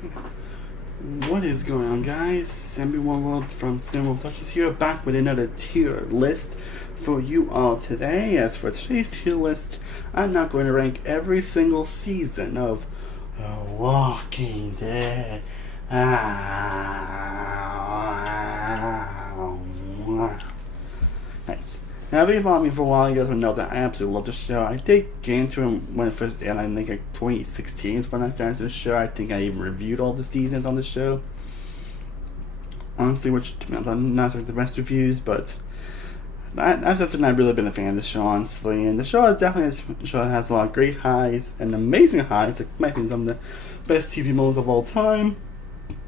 What is going on, guys? Samuel World from Samuel Touches here, back with another tier list for you all today. As for today's tier list, I'm not going to rank every single season of Walking Dead. Nice. Now, if you've followed me for a while, you guys will know that I absolutely love the show. I did get into it when it first aired. I think like 2016 is when I got into the show. I think I even reviewed all the seasons on the show. Honestly, which, to be honest, I'm not like the best reviews, but I've just not really been a fan of the show, honestly. And the show is definitely a show that has a lot of great highs and amazing highs. Like, might be some of the best TV moments of all time.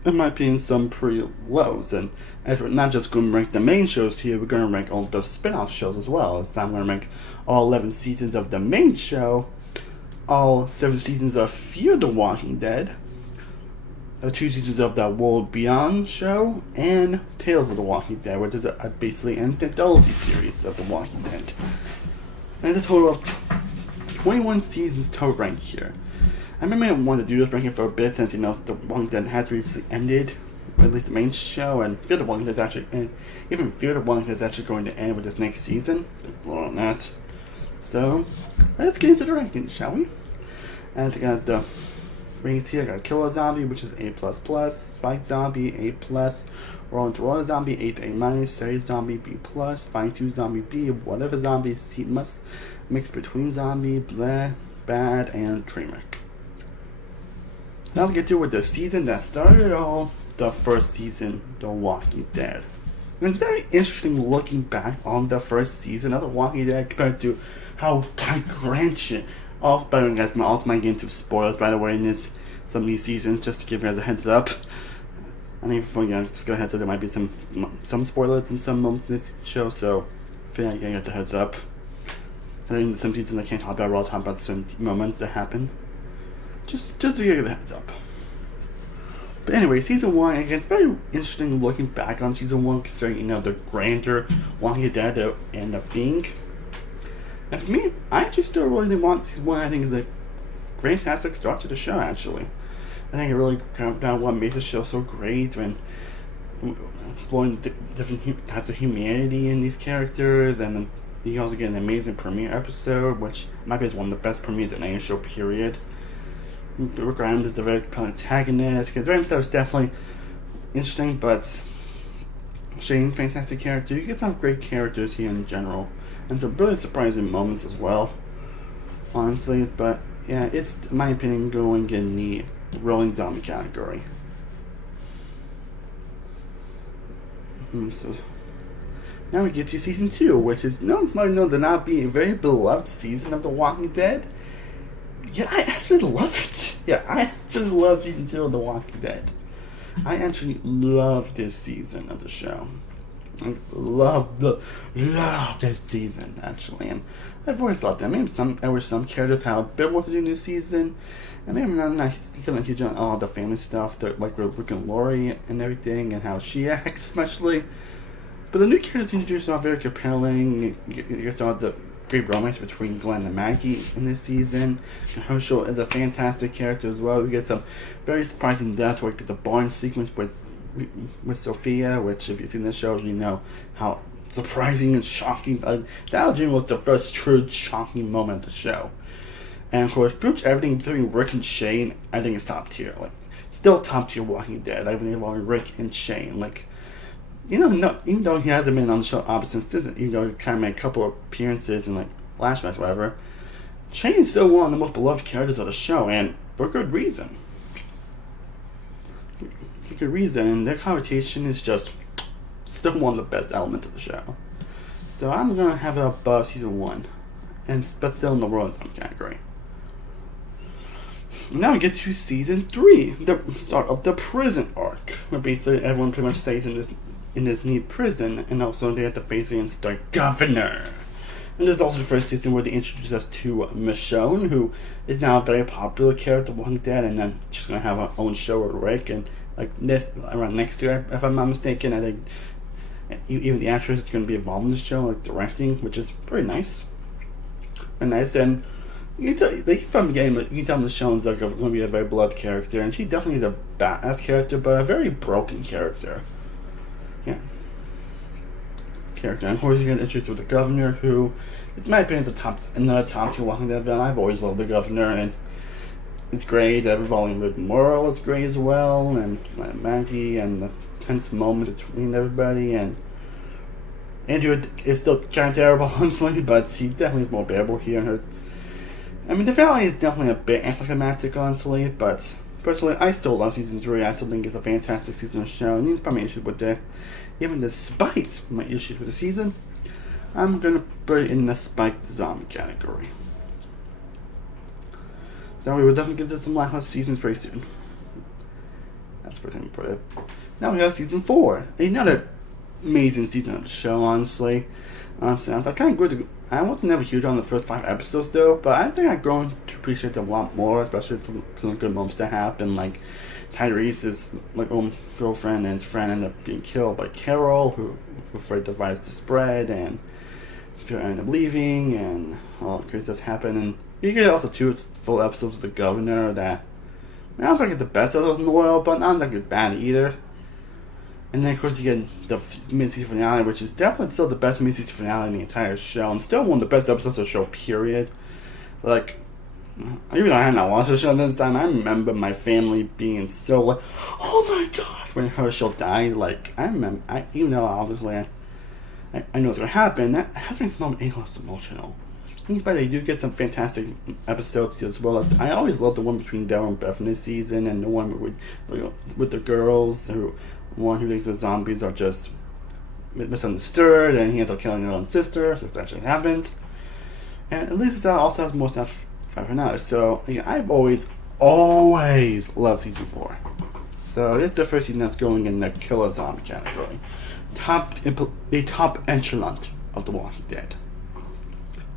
In my opinion, some pretty lows. And as we're not just going to rank the main shows here, we're going to rank all the spin-off shows as well. So I'm going to rank all 11 seasons of the main show, all 7 seasons of Fear the Walking Dead, 2 seasons of the World Beyond show, and Tales of the Walking Dead, which is basically an anthology series of the Walking Dead. And it's a total of 21 seasons total rank here. I remember I wanted to do this ranking for a bit since, The Walking Dead has recently ended, or at least the main show, and Fear the Walking Dead is actually, and even Fear the Walking Dead is actually going to end with this next season. More on that. So, let's get into the rankings, shall we? As I got the ratings here, I got Killer Zombie, which is A++, Spike Zombie, A+, Rolling Roller Zombie, A to A-, Series Zombie, B+, Fine 2 Zombie, B, Whatever Zombie, C+, Mixed Between Zombie, Bleh, Bad, and Dreamwreck. Now to get to with the season that started all, the first season, The Walking Dead. And it's very interesting looking back on the first season of The Walking Dead compared to how Grant also, by the way, guys, I also might get into spoilers, by the way, in some of these seasons, just to give you guys a heads up. I mean, before you just go ahead, so there might be some spoilers in some moments in this show, so I feel like getting a heads up. I think some seasons I can't talk about, we're all talking about certain moments that happened. Just to give you the heads up. But anyway, season 1, again, it's very interesting looking back on season 1, considering, the grander Walking Dead ended up being. And for me, I actually still really want season 1. I think is a fantastic start to the show, actually. I think it really kind of found what made the show so great, and exploring different types of humanity in these characters, and then you also get an amazing premiere episode, which might be one of the best premieres in any show, period. Rick Grimes is a very compelling antagonist. Because Grimes is definitely interesting, but Shane's a fantastic character. You get some great characters here in general, and some really surprising moments as well, honestly. But yeah, it's, in my opinion, going in the rolling zombie category. So now we get to season 2, which is known to not be a very beloved season of The Walking Dead. Yeah, I actually love it. Yeah, I actually love season 2 of The Walking Dead. I actually love this season of the show. I love this season, actually. And I've always loved it. Maybe there were some characters how bit what to do in this season. And maybe not still like huge on all the family stuff, like with Rick and Lori and everything, and how she acts, especially. But the new characters introduced are very compelling. You saw the great romance between Glenn and Maggie in this season. Herschel is a fantastic character as well. We get some very surprising deaths, like the barn sequence with Sophia, which if you've seen the show, you know how surprising and shocking. That was the first true shocking moment of the show. And of course, pretty much everything between Rick and Shane, I think is top tier. Like, still top tier Walking Dead. I've been involved with Rick and Shane. Like, no, even though he hasn't been on the show opposite season, even though he kind of made a couple of appearances in like flashbacks, or whatever, Shane is still one of the most beloved characters of the show, and for good reason. For good reason, and their conversation is just still one of the best elements of the show. So I'm gonna have it above season 1, but still in the world zombie category. Now we get to season 3, the start of the prison arc, where basically everyone pretty much stays in this neat prison, and also they have to face against the governor. And this is also the first season where they introduce us to Michonne, who is now a very popular character, Walking Dead, and then she's gonna have her own show with Rick, and like this around next year, if I'm not mistaken. I think even the actress is gonna be involved in the show, like directing, which is pretty nice. And they keep from getting, you can tell Michonne's like going to be a very beloved character, and she definitely is a badass character, but a very broken character. Yeah. Character. And of course, you get introduced with the governor, who, in my opinion, is another top tier Walking Dead villain. I've always loved the governor, and it's great. The revolving with Merle is great as well, and Maggie, and the tense moment between everybody, and Andrew is still kind of terrible, honestly, but she definitely is more bearable here. And her, I mean, the finale is definitely a bit anticlimactic, honestly, but personally, I still love season 3. I still think it's a fantastic season of the show, and it's probably issues with it. Even despite my issues with the season, I'm gonna put it in the spiked zombie category. Then we will definitely get to some lackluster seasons pretty soon. That's the first time we put it. Now we have season 4. Another amazing season of the show, honestly. I kind of grew to. I wasn't never huge on the first 5 episodes though, but I think I've grown to appreciate them a lot more, especially some good moments that happen, like Tyrese's girlfriend and his friend ended up being killed by Carol, who was afraid the virus to spread, and Phil ended up leaving, and all the crazy stuff happened. And you get also 2 full episodes of the governor that I don't think it's the best episodes in the world, but not like it's bad either. And then, of course, you get the mid-season finale, which is definitely still the best mid-season finale in the entire show, and still one of the best episodes of the show, period. Like, even though I had not watched the show this time, I remember my family being so like, oh my god, when Herschel died. Like, I remember, even though obviously I know it's going to happen, that has been a lot emotional. But they do get some fantastic episodes as well. I always loved the one between Daryl and Beth in this season, and the one with the girls one who thinks the zombies are just misunderstood, and he ends up killing their own sister, which actually happened. And at least that also has more stuff for now. So yeah, I've always loved season 4. So it's the first season that's going in the killer zombie category, the top echelon of The Walking Dead.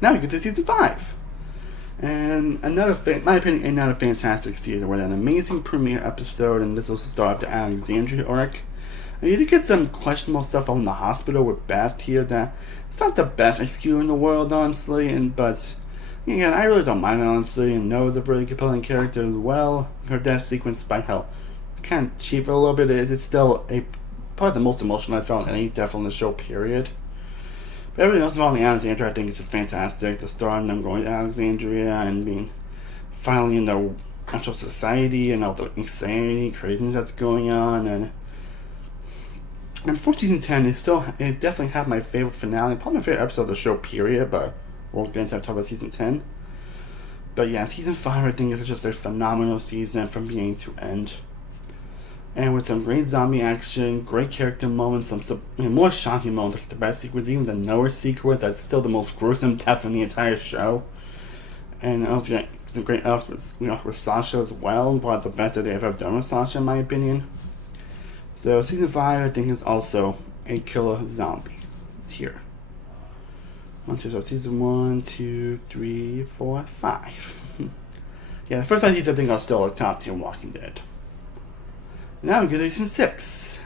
Now we get to season 5. And in my opinion, another fantastic season with an amazing premiere episode, and this was the start of the Alexandria arc. And you did get some questionable stuff on the hospital with Beth here that it's not the best execution in the world, honestly, but again, I really don't mind it, honestly, and Noah's a really compelling character as well. Her death sequence, despite how kind of cheap a little bit is, it's still probably the most emotional I felt in any death on the show, period. But everything else involving Alexandria, I think it's just fantastic. The start of them going to Alexandria and being finally in the actual society and all the insanity, craziness that's going on. And for season 10, it definitely had my favorite finale, probably my favorite episode of the show, period. But we'll get into talk about season 10. But yeah, season 5, I think, is just a phenomenal season from beginning to end. And with some great zombie action, great character moments, some more shocking moments, like the best sequence, even the Noah sequence, that's still the most gruesome death in the entire show. And also getting some great outfits, with Sasha as well, one of the best that they've ever done with Sasha, in my opinion. So season 5, I think, is also a killer zombie tier. So season 1, 2, 3, 4, 5. Yeah, the first 5 seasons I think are still a top tier Walking Dead. Now we get to season 6.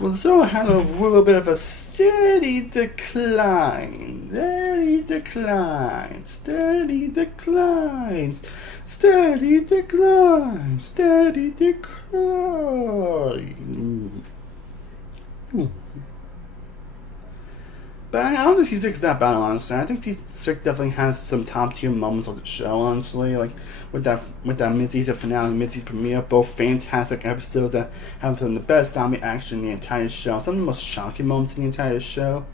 Well, the show had a little bit of a steady decline. Steady declines. Steady declines. Steady declines. Steady decline. But I don't think season 6 is that bad, honestly. I think season 6 definitely has some top tier moments of the show, honestly. Like with that mid-season finale, mid-season premiere, both fantastic episodes that have some of the best zombie action in the entire show. Some of the most shocking moments in the entire show.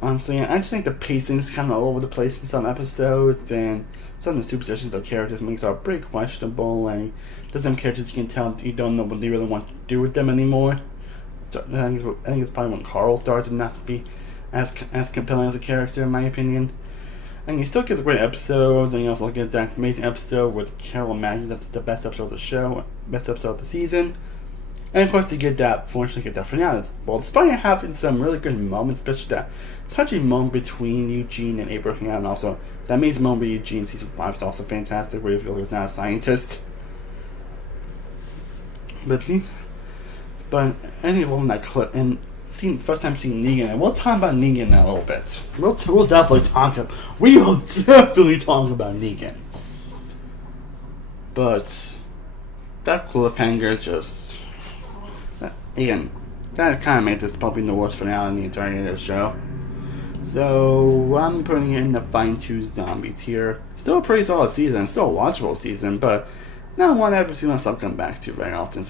Honestly, I just think the pacing is kind of all over the place in some episodes, and some of the superstitions of characters makes are pretty questionable. And there's some characters you can tell you don't know what they really want to do with them anymore. So I think it's probably when Carl started to not be as compelling as a character, in my opinion. And you still get some great episodes, and you also get that amazing episode with Carol and Maggie. That's the best episode of the show, best episode of the season. And of course, you get that finale. Well, despite having some really good moments, especially that touching moment between Eugene and Abraham, and also that amazing moment with Eugene in season 5 is also fantastic, where you feel he's not a scientist. But anyway, in that clip, and first time seeing Negan, and we'll talk about Negan in a little bit. We'll definitely talk about Negan. But that cliffhanger just, again, that kind of made this probably the worst finale in the entirety of the show. So I'm putting it in the fine-tooth zombie tier. Still a pretty solid season, still a watchable season, but not one I've ever seen myself come back to very often.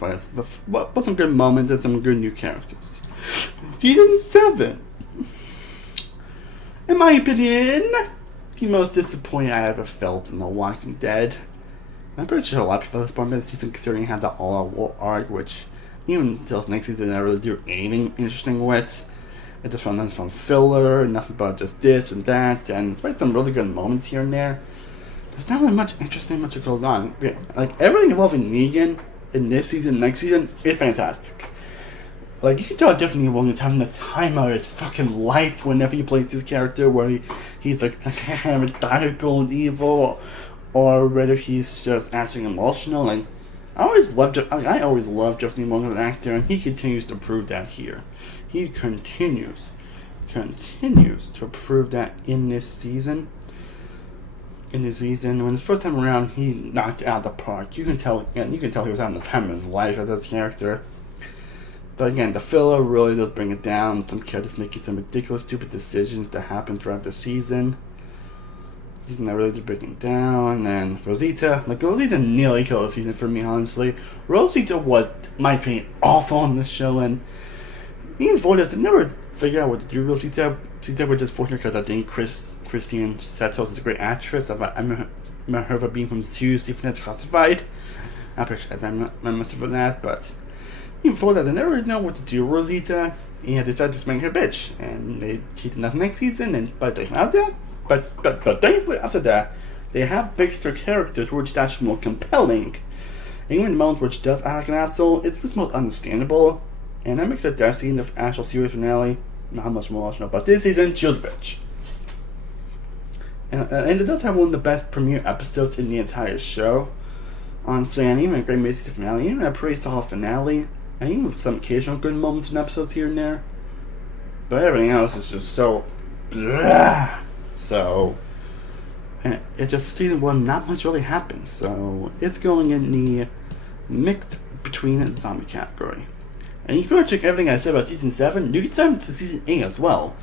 But some good moments and some good new characters. Season 7. In my opinion, the most disappointing I ever felt in The Walking Dead. I'm pretty sure a lot of people respond to this season considering how the all-out war arc, which even until next season, they didn't really do anything interesting with. It just found some filler, nothing but just this and that, and despite some really good moments here and there, there's not really much interesting, much that goes on. Like, everything involving Negan in this season, next season, is fantastic. Like, you can tell Jeffrey Williams having the time of his fucking life whenever he plays this character, where he's like methodical and evil, or whether he's just acting emotional. Like, I always loved Jeffrey Williams as an actor, and he continues to prove that here. He continues to prove that in this season. When the first time around, he knocked it out of the park. You can tell he was having the time of his life as this character. But again, the filler really does bring it down. Some characters making some ridiculous, stupid decisions that happen throughout the season. He's not really breaking down. And Rosita nearly killed the season for me, honestly. Rosita was, in my opinion, awful on the show, and even for this, I never figured out what to do with Rosita. Rosita was just fortunate because I think Christine Santos is a great actress. I remember her being from Seriously Finesse Classified. I'm pretty sure I remember for that, but even before that, I never really know what to do with Rosita, and I decided to make her bitch. And she did nothing next season, but thankfully after that, they have fixed her character to where she's actually more compelling. And even the moments where she does act like an asshole, it's just more understandable. And that makes it dicey in the actual series finale. Not how much more emotional, but this season, she was a bitch. And it does have one of the best premiere episodes in the entire show. Honestly, and even a great mid-season finale, even a pretty solid finale, and even some occasional good moments in episodes here and there. But everything else is just so blah. So, and it's just season 1, not much really happens. So, it's going in the mixed between the zombie category. And you can pretty much check everything I said about season 7. You can jump to season 8 as well.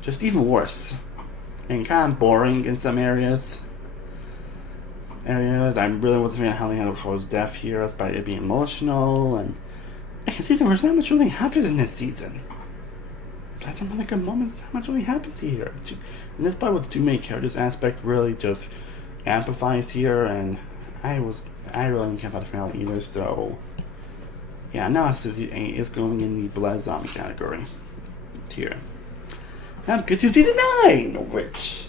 Just even worse. And kind of boring in some areas. I really wasn't fan of how they handled Cole's death here, despite it being emotional. And I can see there's not much really happens in this season. Got some really good moments, not much really happens here. And that's probably what the two main characters aspect really just amplifies here. And I really didn't care about the finale either, so yeah, now season 8 is going in the blood zombie category tier. Now good to season 9, which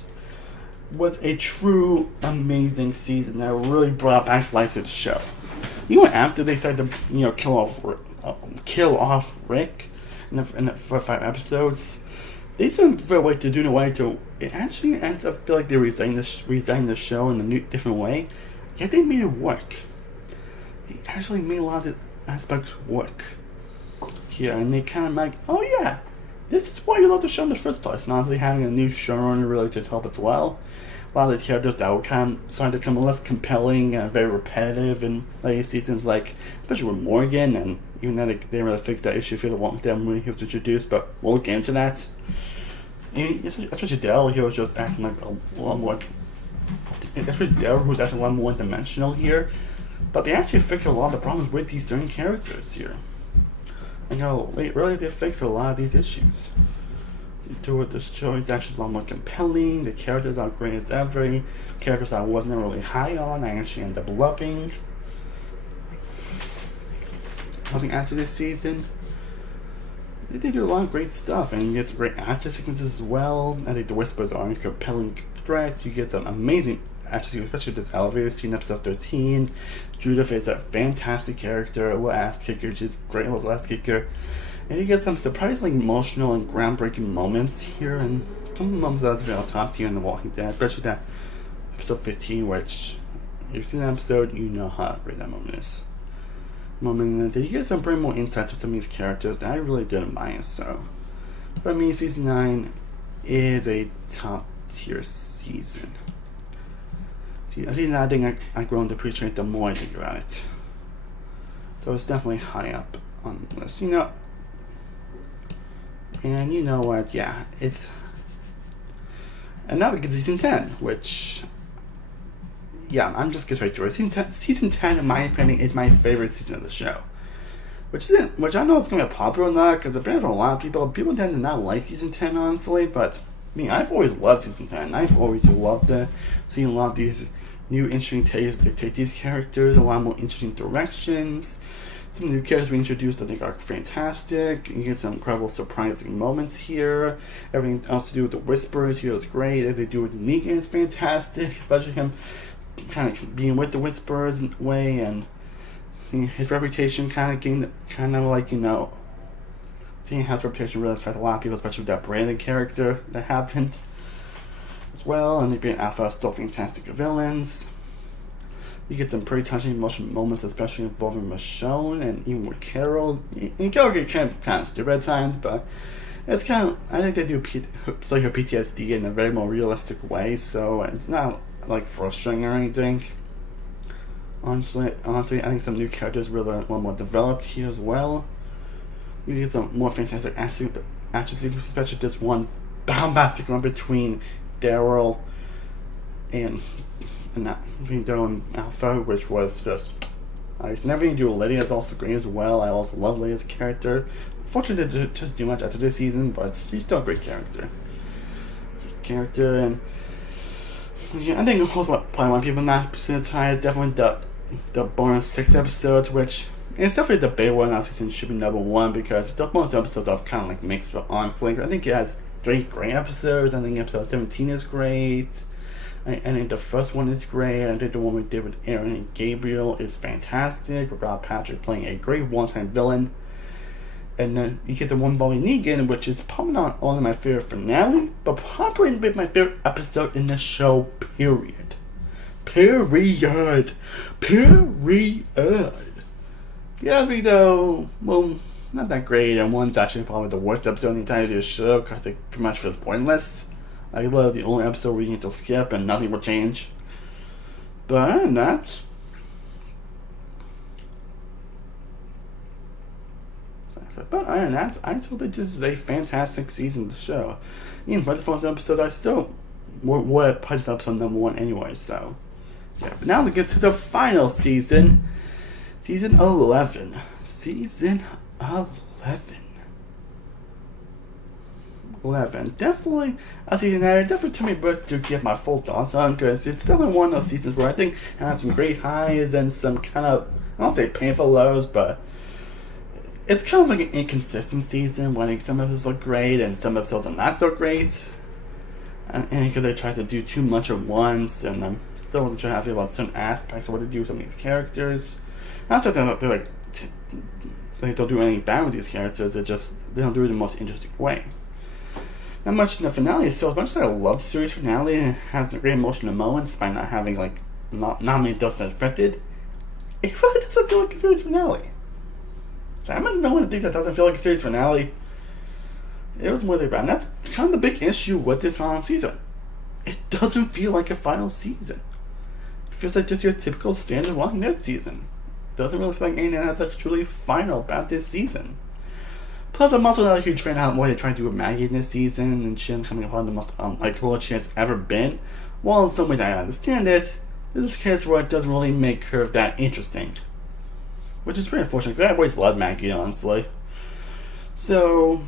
was a true amazing season that really brought back life to the show. Even after they started to kill off Rick in the first 5 episodes, they found a way to do it in a way to it actually ends up feel like they resigned the show in a different way. Yet they made it work. They actually made a lot of the aspects work here, and they kind of like, oh yeah, this is why you love the show in the first place. And honestly, having a new showrunner really did help as well. A lot of the characters that were kind of starting to become less compelling and very repetitive in later seasons, like especially with Morgan, and even then they didn't really fix that issue for the Walking Dead when he was introduced, but we'll get into that. And especially Daryl, he was just acting like a lot more. Especially Daryl, who's actually a lot more one-dimensional here. But they actually fixed a lot of the problems with these certain characters here. Really they fixed a lot of these issues. The show is actually a lot more compelling. The characters are great as ever. Characters I wasn't really high on, I actually ended up loving after this season. They do a lot of great stuff, and you get some great action sequences as well. I think the Whispers are a compelling threat. You get some amazing action sequences, especially this elevator scene, episode 13. Judith is a fantastic character, a little ass kicker, just great little ass kicker. And you get some surprisingly emotional and groundbreaking moments here, and some moments that are top tier in The Walking Dead, especially that episode 15, which, if you've seen that episode, you know how great that moment is. moment. You get some pretty more insights with some of these characters that I really didn't mind. So, for me, season 9 is a top tier season. Season 9, I think I grown to appreciate the more I think about it. So it's definitely high up on the list, And you know what? Yeah, it's. And now we get season 10, which. Yeah, I'm just getting straight to it. Season 10, in my opinion, is my favorite season of the show. Which I know it's going to be popular or not, because apparently for a lot of people tend to not like season 10, honestly, but I've always loved season 10. I've always loved seeing a lot of these new interesting takes. They take these characters a lot more interesting directions. Some new characters we introduced I think are fantastic. You get some incredible surprising moments here. Everything else to do with the Whisperers here is great. Everything they do with Negan is fantastic, especially him kind of being with the Whisperers in a way, and his reputation seeing how his reputation really affects a lot of people, especially with that Brandon character that happened as well, and they being Alpha still fantastic villains. You get some pretty touching emotional moments, especially involving Michonne and even with Carol. And Carol get kind of stupid at times, but it's kind of, I think they do play her PTSD in a very more realistic way, so it's not like frustrating or anything. Honestly, I think some new characters really are a lot more developed here as well. You get some more fantastic action sequences, especially this one bombastic one between Daryl and Alpha, which was just nice. And everything to do with Lydia is also great as well. I also love Lydia's character. Unfortunately, they didn't just do much after this season, but she's still a great character. And yeah, I think also probably one people not high is definitely the bonus 6 episodes, which it's definitely the big one. Now season should be number 1 because the bonus episodes are kind of like mixed, but honestly, I think it has 3 great episodes. I think episode 17 is great. I think the first one is great. I think the one we did with Aaron and Gabriel is fantastic, with Rob Patrick playing a great one-time villain. And then you get the one involving Negan, which is probably not only my favorite finale, but probably my favorite episode in the show, period. Period. Yeah, though, well, not that great, and one's actually probably the worst episode in the entire show, because it pretty much feels pointless. I love the only episode where you get to skip and nothing will change. But other than that, I still think this is a fantastic season of the show. Even by the first episode, I still would put this episode number 1 anyway, so. Yeah, but now we get to the final season. Season 11. Definitely a season that definitely took me a bit to get my full thoughts on, because it's definitely one of those seasons where I think it has some great highs and some kind of, I don't say painful lows, but it's kind of like an inconsistent season where like some episodes are great and some episodes are not so great. And because they try to do too much at once, and I'm still wasn't sure how I feel about certain aspects of what to do with some of these characters. Not that they're they don't do anything bad with these characters, they don't do it in the most interesting way. Not much in the finale, so as much as I love the series finale, it has great emotional moments by not having not many deaths than expected. It really doesn't feel like a series finale. So I'm not one to think that doesn't feel like a series finale. It was more than bad. And that's kind of the big issue with this final season. It doesn't feel like a final season. It feels like just your typical standard Walking Dead season. It doesn't really feel like anything that's truly final about this season. Plus, I'm also not a huge fan of how what they're trying to do with Maggie in this season, and she's coming upon the most unlikable she has ever been. While in some ways I understand it, this is a case where it doesn't really make her that interesting. Which is pretty unfortunate, because I've always loved Maggie, honestly. So,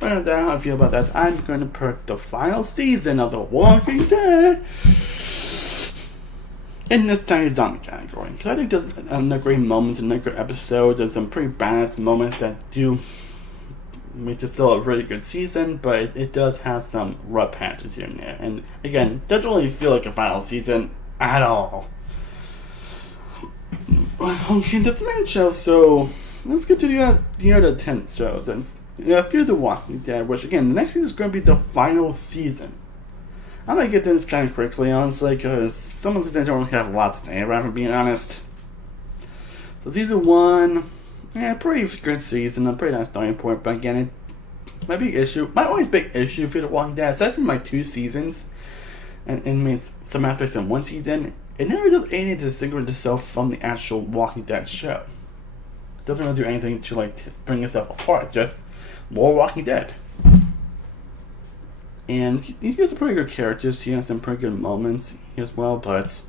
I don't know how I feel about that. I'm going to put the final season of The Walking Dead in this tiny zombie category. Because I think there's great moments and great episodes, and some pretty badass moments that do make this still a really good season, but it does have some rough patches here and there. And again, it doesn't really feel like a final season at all. Okay, that's the main show, so let's get to the other 10 shows. And Fear the Walking Dead, which again, the next season is going to be the final season. I'm going to get this kind of quickly, honestly, because some of the things don't really have a lot to say, rather being honest. So season 1, yeah, pretty good season, a pretty nice starting point, but again, my always big issue for The Walking Dead, aside from my 2 seasons, and some aspects in 1 season, it never does anything to distinguish itself from the actual Walking Dead show. It doesn't really do anything to bring itself apart, just more Walking Dead. And he has some pretty good characters, he has some pretty good moments as well, but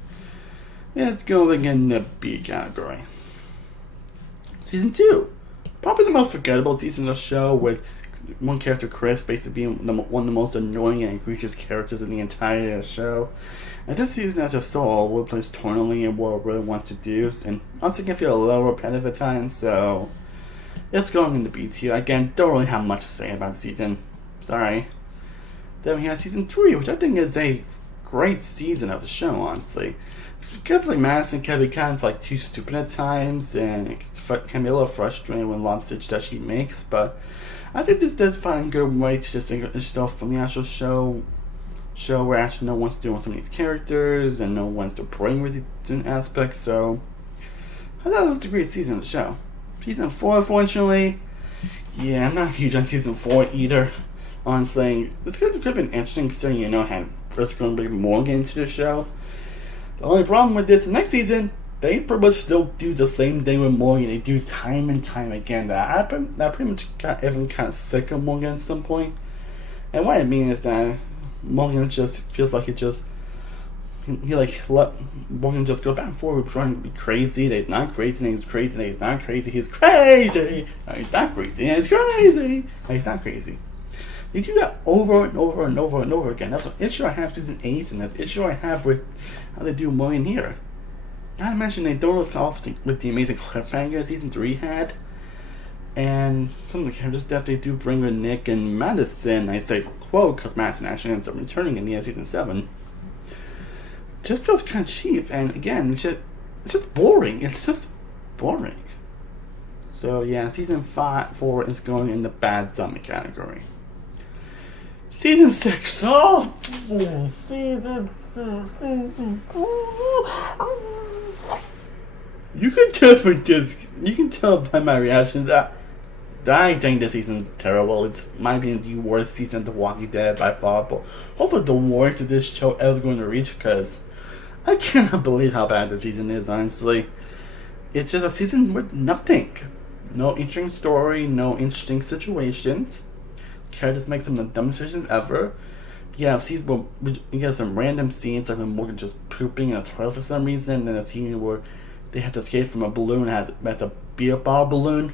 it's going in the B category. Season 2, probably the most forgettable season of the show, with one character, Chris, basically being one of the most annoying and egregious characters in the entire show. And this season is just so all over the place tonally and what it really wants to do, and honestly can feel a little repetitive at times, so it's going in the B tier. Again, don't really have much to say about the season. Sorry. Then we have season 3, which I think is a great season of the show, honestly. Because Madison can be kind of too stupid at times, and it can be a little frustrating with a lot of decisions that she makes, but I think this does find a good way to distinguish itself from the actual show where actually no one's doing some of these characters, and no one's to bring with certain aspects, so I thought it was a great season of the show. Season 4, unfortunately, yeah, I'm not huge on season 4 either. Honestly, this could have been interesting considering, how there's going to be more into the show. The only problem with this next season, they pretty much still do the same thing with Morgan. They do time and time again. That pretty much got everyone kind of sick of Morgan at some point. And what I mean is that Morgan just feels like he let Morgan just go back and forth trying to be crazy. That he's not crazy, and he's crazy, and he's not crazy. He's crazy, and he's not crazy, and he's crazy, and he's not crazy. They do that over and over and over and over again. That's an issue I have with season 8, and that's an issue I have with how they do Morgan here. Not to mention they don't lift off with the amazing cliffhanger season 3 had. And some of the characters that they do bring with Nick and Madison, I say quote, because Madison actually ends up returning in the end of season 7. Just feels kind of cheap, and again, it's just boring. It's just boring. So yeah, season 4 is going in the bad zombie category. Season 6, You can tell by my reaction that I think this season is terrible. It's might be the worst season of The Walking Dead by far, but hopefully the worst of this show ever going to reach, because I cannot believe how bad this season is, honestly. It's just a season with nothing. No interesting story, no interesting situations. Characters make some of the dumbest decisions ever. You get some random scenes like when Morgan just pooping in a toilet for some reason, and a scene where they have to escape from a balloon that's a beer bottle balloon.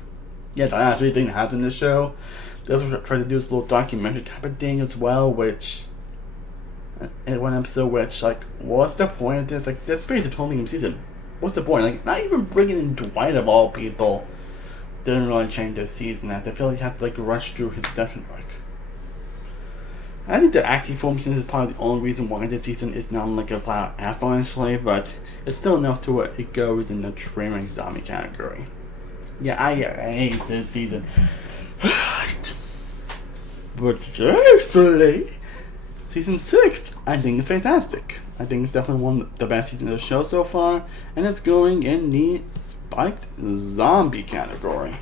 Yeah, that actually didn't happen in this show. They also tried to do this little documentary type of thing as well, which in one episode, what's the point of this? That's basically the whole thing of the season. What's the point? Not even bringing in Dwight of all people didn't really change this season, as I feel like you have to rush through his redemption arc. I think the acting performance is probably the only reason why this season is not a flat F, honestly, but it's still enough to where it goes in the trimming zombie category. Yeah, I hate this season. But truthfully, season 6, I think it's fantastic. I think it's definitely one of the best seasons of the show so far, and it's going in the spiked zombie category.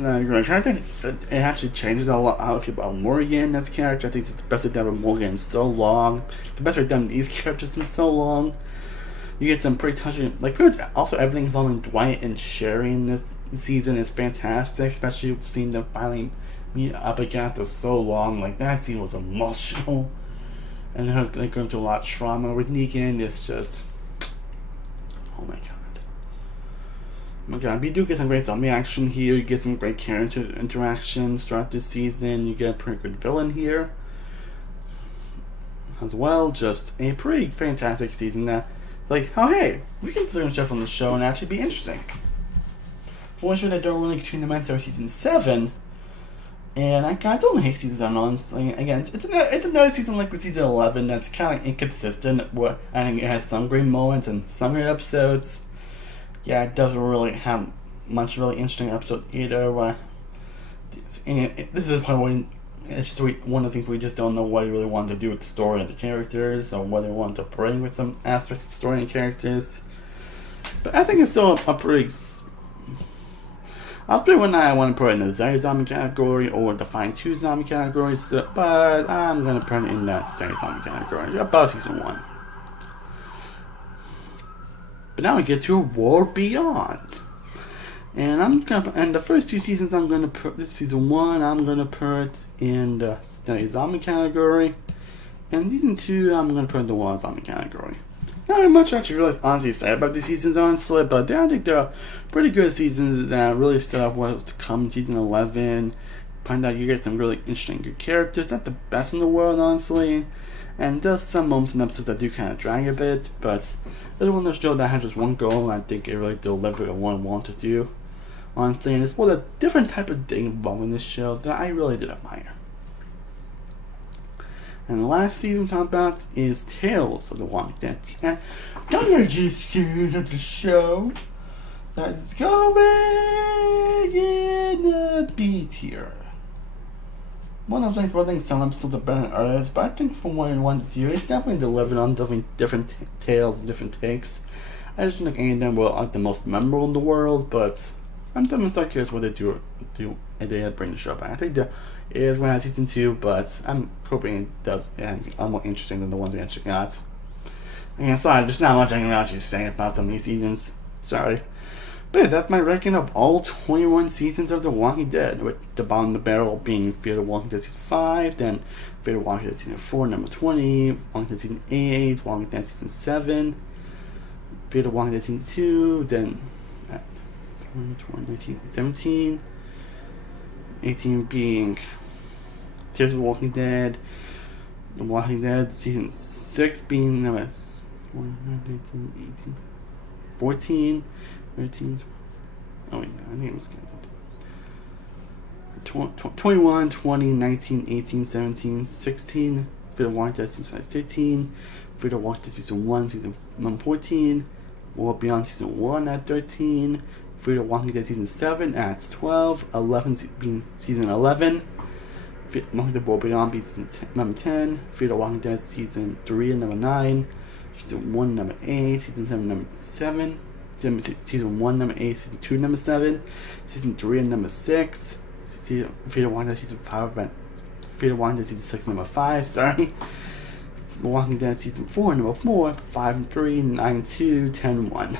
I think it actually changes a lot how I feel about Morgan as a character. I think it's the best we've done with Morgan in so long. The best we've done with these characters in so long. You get some pretty touching, pretty much also everything involving Dwight and Sherry in this season is fantastic, especially seeing them finally meet up again after so long. That scene was emotional. And they're going through a lot of trauma with Negan. It's just, oh my god. Oh my god, we do get some great zombie action here. You get some great character interactions throughout this season. You get a pretty good villain here as well. Just a pretty fantastic season that, oh hey, we can do stuff on the show and actually be interesting. One show that don't really tune them into season 7, and I don't hate season 7, honestly. Again, it's another season like with season 11 that's kind of inconsistent, where I think it has some great moments and some great episodes. Yeah, it doesn't really have much really interesting episode either. This is probably it's just one of the things we just don't know what they really want to do with the story and the characters, or what they want to bring with some aspect of the story and characters. But I think it's still a pretty. I'll split when I want to put it in the Zay Zombie category or the Fine 2 Zombie category, but I'm going to put it in the Zay Zombie category, about season 1. But now we get to World Beyond. And the first 2 seasons I'm gonna put this season 1 I'm gonna put in the Zay Zombie category. And season 2 I'm gonna put in the Wild Zombie category. Not very much actually really honestly say about these seasons honestly, but I think they're pretty good seasons that really set up what's to come in season 11. Find out you get some really interesting good characters, not the best in the world honestly. And there's some moments and episodes that do kind of drag a bit, but it's one of those shows that has just one goal, and I think it really delivered what it wanted to do, honestly. And it's more a different type of thing involved in this show that I really did admire. And the last season we talk about is Tales of the Walking Dead. And don't just series of the show that's going in the B tier. One of those things where I think some episodes are better than others, but I think from what I wanted to do, it definitely delivered on different tales and different takes. I just don't think any of them were like the most memorable in the world, but I'm definitely so curious what they do and they bring the show back. I think there is one at season 2, but I'm hoping it does and are more interesting than the ones we actually got. Again, sorry, there's not much I can actually say about some of these seasons. Sorry. But yeah, that's my ranking of all 21 seasons of The Walking Dead, with the bottom of the barrel being Fear the Walking Dead Season 5, then Fear the Walking Dead Season 4, number 20, Walking Dead Season 8, Walking Dead Season 7, Fear the Walking Dead Season 2, then 19, 17, 18 being Tales of the Walking Dead, The Walking Dead Season 6 being number 19, 18, 14, 13, oh wait, I think it was 21, 20, 19, 18, 17, 16, Fear the Walking Dead Season 15, Fear the Walking Dead Season 1, Season 14, World Beyond Season 1 at 13, Fear the Walking Dead Season 7 at 12, 11 being Season 11, Fear the Walking Dead World Beyond being Season number 10, Fear the Walking Dead Season 3 and number 9, Season 1 number 8, Season 7 number 7, Season 1 number 8, Season 2 number 7, Season 3 and number 6, Fear the Walking Dead Season 5, Fear the Walking Dead Season 6 number 5, sorry, The Walking Dead Season 4 number 4, 5 and 3, 9 2, 10 1.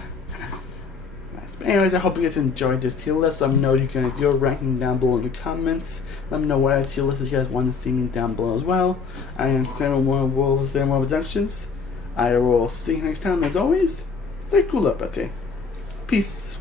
But anyways, I hope you guys enjoyed this tier list. Let me know you guys your ranking down below in the comments. Let me know what other tier lists you guys want to see me down below as well. I am Sam One World Sam One Productions. I will see you next time as always. Stay cool up, buddy. Peace.